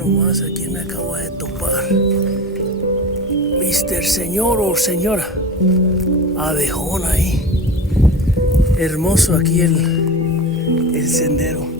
nomás a quién me acabo de topar. Mister Señor o Señora Abejón ahí. Hermoso aquí el sendero.